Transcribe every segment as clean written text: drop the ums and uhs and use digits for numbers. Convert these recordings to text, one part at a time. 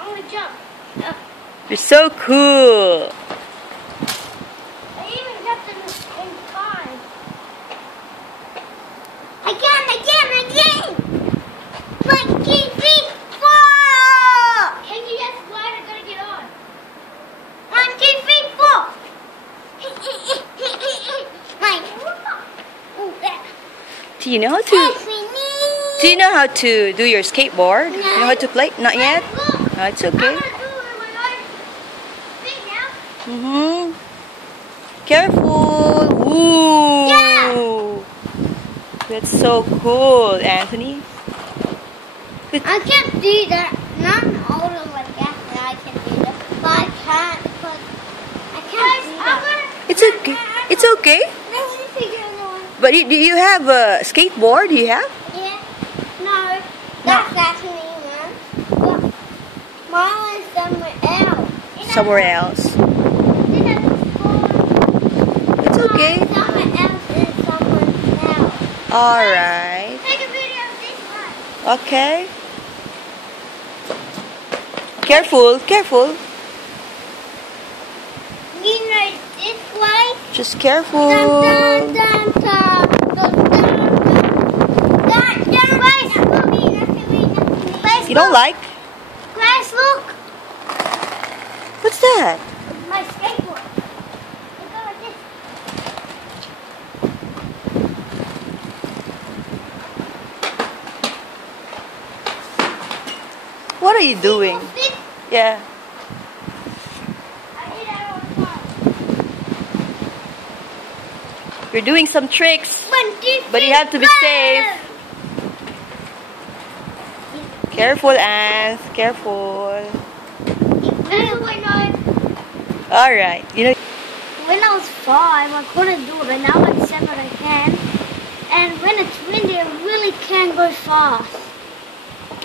I'm gonna jump. You're so cool. I even got them in time. Again! 1, 2, 3, 4! Can you just slide? I gotta get on. 1, 2, 3, 4. Do you know how to? Do you know how to do your skateboard? No. You know how to play? Not yet. No, it's okay. Careful. Ooh. Yeah. That's so cool, Anthony. Good. I can't do that. Not older like that. I can do that, but I can't because I can't do that. It's okay. It's okay. Let me figure out one. But do you have a skateboard? Do you have? Yeah. No. That's actually one. But mine is somewhere else. Somewhere else. It's okay. Somewhere else is someone else. All right. Take a video of this one. Okay. Careful. Careful. You know this way. Just careful. Dun, dun, dun, dun, dun, dun, dun. Grace, You don't like? Grace, look. What's that? My skateboard. Look at this. What are you doing? This. Yeah. I did that all the time. You're doing some tricks. 1, 2, But you have to be safe. Careful, Anne. Careful. All right. You know. When I was 5, I couldn't do it, but now at 7 I can. And when it's windy, I really can go fast.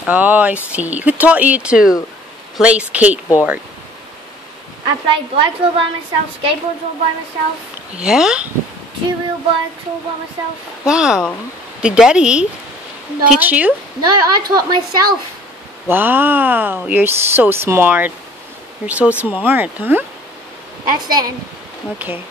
Oh, I see. Who taught you to play skateboard? I played bikes all by myself, skateboards all by myself, Yeah. 2-wheel bikes all by myself. Wow. Did Daddy No. teach you? No, I taught myself. Wow. You're so smart. You're so smart, huh? That's the end. Okay.